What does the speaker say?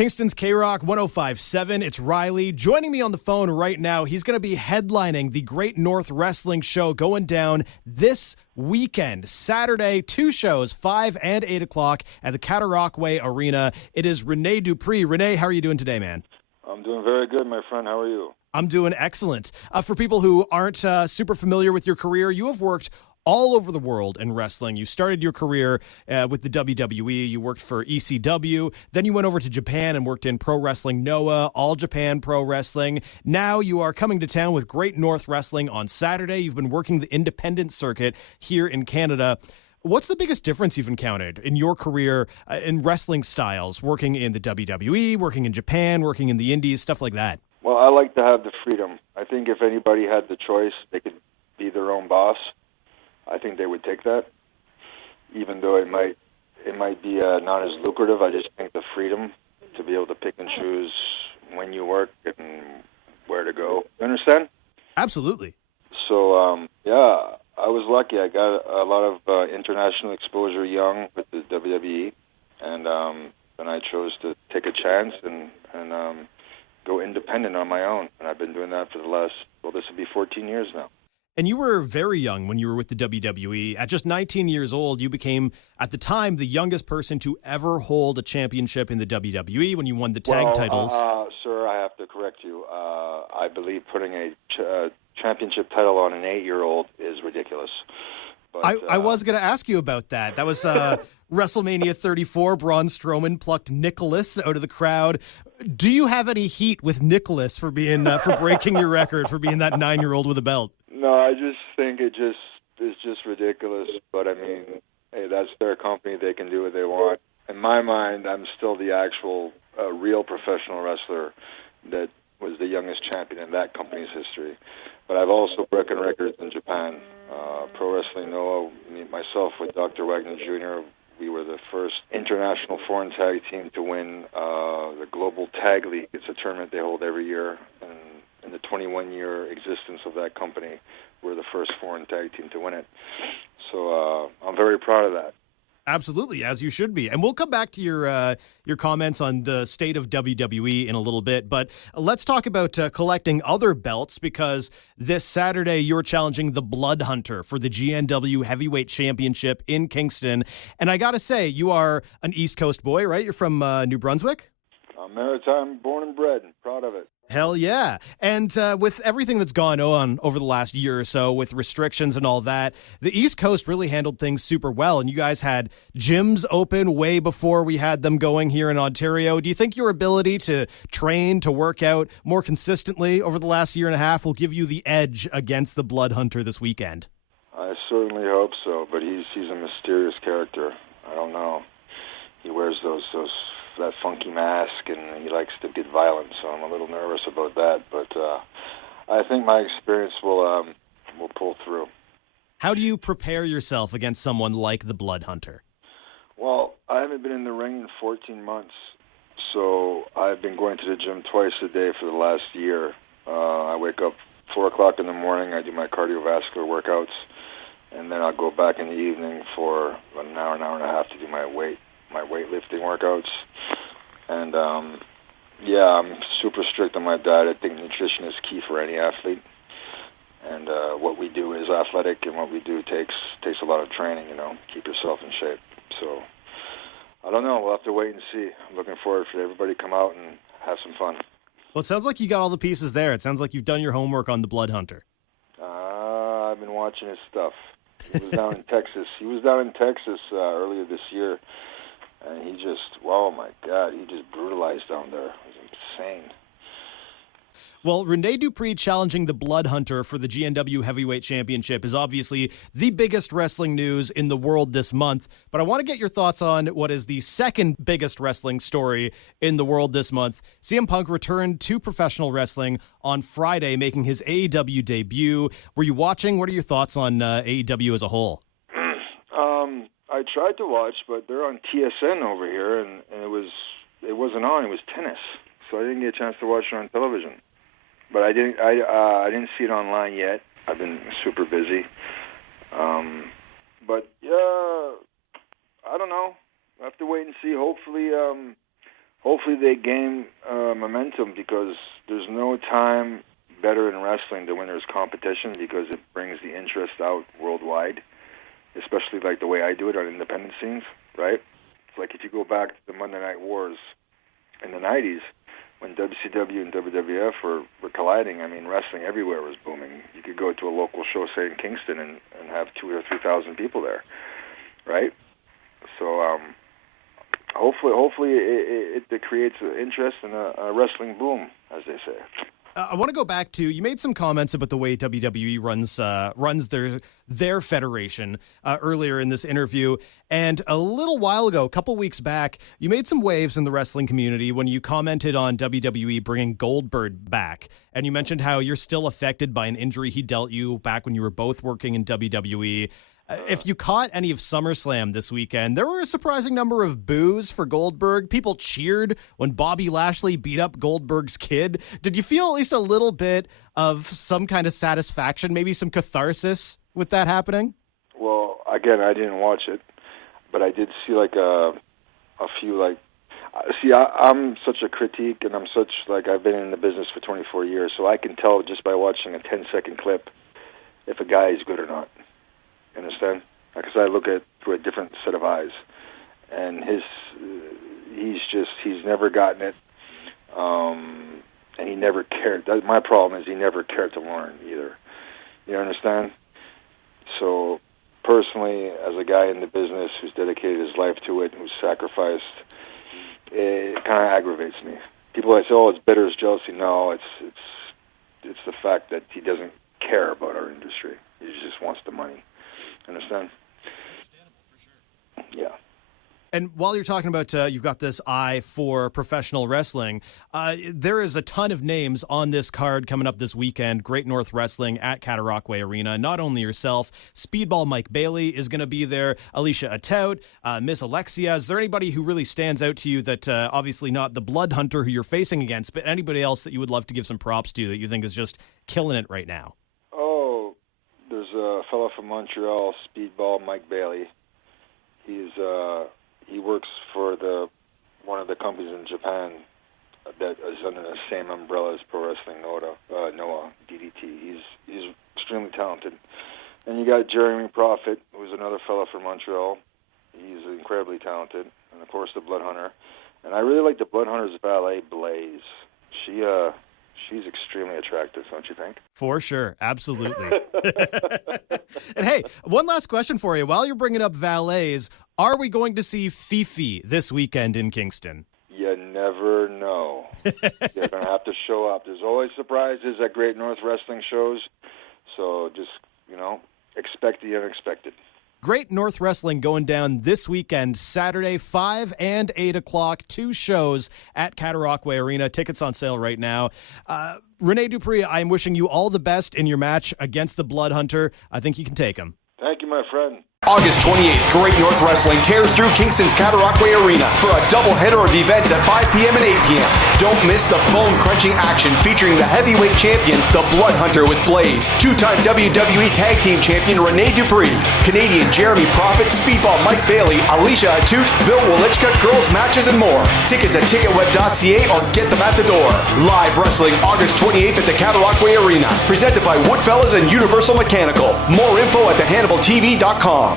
Kingston's KRock 105.7. It's Riley. Joining me on the phone right now, he's going to be headlining the Great North Wrestling Show going down this weekend. Saturday, 2 shows, 5 and 8 o'clock at the KRock Arena. It is Rene Dupree. Rene, how are you doing today, man? I'm doing very good, my friend. How are you? I'm doing excellent. For people who aren't super familiar with your career, you have worked all over the world in wrestling. You started your career with the WWE. You worked for ECW. Then you went over to Japan and worked in Pro Wrestling Noah, All Japan Pro Wrestling. Now you are coming to town with Great North Wrestling on Saturday. You've been working the independent circuit here in Canada. What's the biggest difference you've encountered in your career in wrestling styles, working in the WWE, working in Japan, working in the Indies, stuff like that? Well, I like to have the freedom. I think if anybody had the choice, they could be their own boss. I think they would take that, even though it might be not as lucrative. I just think the freedom to be able to pick and choose when you work and where to go. You understand? Absolutely. So, yeah, I was lucky. I got a lot of international exposure young with the WWE, and then I chose to take a chance and go independent on my own. And I've been doing that for the last, this will be 14 years now. And you were very young when you were with the WWE. At just 19 years old, you became, at the time, the youngest person to ever hold a championship in the WWE when you won the tag titles. Sir, I have to correct you. I believe putting a championship title on an 8-year-old is ridiculous. But, I was going to ask you about that. That was WrestleMania 34. Braun Strowman plucked Nicholas out of the crowd. Do you have any heat with Nicholas for being for breaking your record, for being that 9-year-old with a belt? No, I just think it's just ridiculous. But I mean, hey, that's their company; they can do what they want. In my mind, I'm still the actual real professional wrestler that was the youngest champion in that company's history. But I've also broken records in Japan. Pro Wrestling Noah, myself with Dr. Wagner Jr., we were the first international foreign tag team to win the Global Tag League. It's a tournament they hold every year. And in the 21-year existence of that company, we're the first foreign tag team to win it. So I'm very proud of that. Absolutely, as you should be. And we'll come back to your comments on the state of WWE in a little bit. But let's talk about collecting other belts, because this Saturday you're challenging the Blood Hunter for the GNW Heavyweight Championship in Kingston. And I got to say, you are an East Coast boy, right? You're from New Brunswick? I'm Maritime, born and bred, and proud of it. Hell yeah. And with everything that's gone on over the last year or so with restrictions and all that, the East Coast really handled things super well. And you guys had gyms open way before we had them going here in Ontario. Do you think your ability to train, to work out more consistently over the last year and a half will give you the edge against the Blood Hunter this weekend? I certainly hope so, but he's a mysterious character. I don't know. He wears that funky mask, and he likes to get violent, so I'm a little nervous about that. But I think my experience will pull through. How do you prepare yourself against someone like the Blood Hunter? Well, I haven't been in the ring in 14 months, so I've been going to the gym twice a day for the last year. I wake up 4 o'clock in the morning, I do my cardiovascular workouts, and then I'll go back in the evening for an hour and a half to do my weightlifting workouts. And I'm super strict on my diet. I think nutrition is key for any athlete. And what we do is athletic, and what we do takes a lot of training, keep yourself in shape. So I don't know. We'll have to wait and see. I'm looking forward for everybody to come out and have some fun. Well, it sounds like you got all the pieces there. It sounds like you've done your homework on the Blood Hunter. I've been watching his stuff. He was down in Texas. Earlier this year. And he just, oh my God, he just brutalized down there. It was insane. Well, Rene Dupree challenging the Blood Hunter for the GNW Heavyweight Championship is obviously the biggest wrestling news in the world this month. But I want to get your thoughts on what is the second biggest wrestling story in the world this month. CM Punk returned to professional wrestling on Friday, making his AEW debut. Were you watching? What are your thoughts on AEW as a whole? I tried to watch, but they're on TSN over here, and it wasn't on. It was tennis, so I didn't get a chance to watch it on television. But I didn't see it online yet. I've been super busy. But yeah, I don't know. I have to wait and see. Hopefully hopefully they gain momentum, because there's no time better in wrestling than when there's competition, because it brings the interest out worldwide, especially like the way I do it on independent scenes, right? It's like if you go back to the Monday Night Wars in the 90s, when WCW and WWF were colliding, I mean, wrestling everywhere was booming. You could go to a local show, say in Kingston, and have 2,000 or 3,000 people there, right? So hopefully it creates an interest and a wrestling boom, as they say. I want to go back to, you made some comments about the way WWE runs their federation earlier in this interview. And a little while ago, a couple weeks back, you made some waves in the wrestling community when you commented on WWE bringing Goldberg back. And you mentioned how you're still affected by an injury he dealt you back when you were both working in WWE. If you caught any of SummerSlam this weekend, there were a surprising number of boos for Goldberg. People cheered when Bobby Lashley beat up Goldberg's kid. Did you feel at least a little bit of some kind of satisfaction, maybe some catharsis with that happening? Well, again, I didn't watch it, but I did see like a few like. See, I'm such a critique, and I've been in the business for 24 years, so I can tell just by watching a 10-second clip if a guy is good or not. Understand? Because I look at through a different set of eyes, and he's never gotten it, and he never cared. My problem is he never cared to learn either. You understand? So personally, as a guy in the business who's dedicated his life to it, who's sacrificed, it kind of aggravates me. People say, "Oh, it's bitter, it's jealousy." No, it's the fact that he doesn't care about our industry. He just wants the money. Understand? Yeah. And while you're talking about you've got this eye for professional wrestling, there is a ton of names on this card coming up this weekend. Great North Wrestling at KRock Arena. Not only yourself, Speedball Mike Bailey is going to be there. Alycia Atout, Miss Alexia. Is there anybody who really stands out to you that obviously not the Blood Hunter who you're facing against, but anybody else that you would love to give some props to that you think is just killing it right now? There's a fellow from Montreal, Speedball Mike Bailey. He works for one of the companies in Japan that is under the same umbrella as Pro Wrestling Noah DDT. He's extremely talented. And you got Jeremy Prophet, who's another fellow from Montreal. He's incredibly talented, and of course the Blood Hunter. And I really like the Blood Hunter's valet, Blaze. She's extremely attractive, don't you think? For sure. Absolutely. And hey, one last question for you. While you're bringing up valets, are we going to see Fifi this weekend in Kingston? You never know. You're going to have to show up. There's always surprises at Great North Wrestling shows, so just, expect the unexpected. Great North Wrestling going down this weekend, Saturday, 5 and 8 o'clock, 2 shows at KRock Arena. Tickets on sale right now. Rene Dupree, I'm wishing you all the best in your match against the Blood Hunter. I think you can take him. Thank you, my friend. August 28th, Great North Wrestling tears through Kingston's KRock Arena for a doubleheader of events at 5 p.m. and 8 p.m. Don't miss the bone-crunching action featuring the heavyweight champion, the Blood Hunter with Blaze, two-time WWE Tag Team Champion Rene Dupree, Canadian Jeremy Prophet, Speedball Mike Bailey, Alycia Atout, Bill Welychka, girls matches, and more. Tickets at Ticketweb.ca or get them at the door. Live wrestling August 28th at the KRock Arena, presented by Woodfellas and Universal Mechanical. More info at thehannibaltv.com.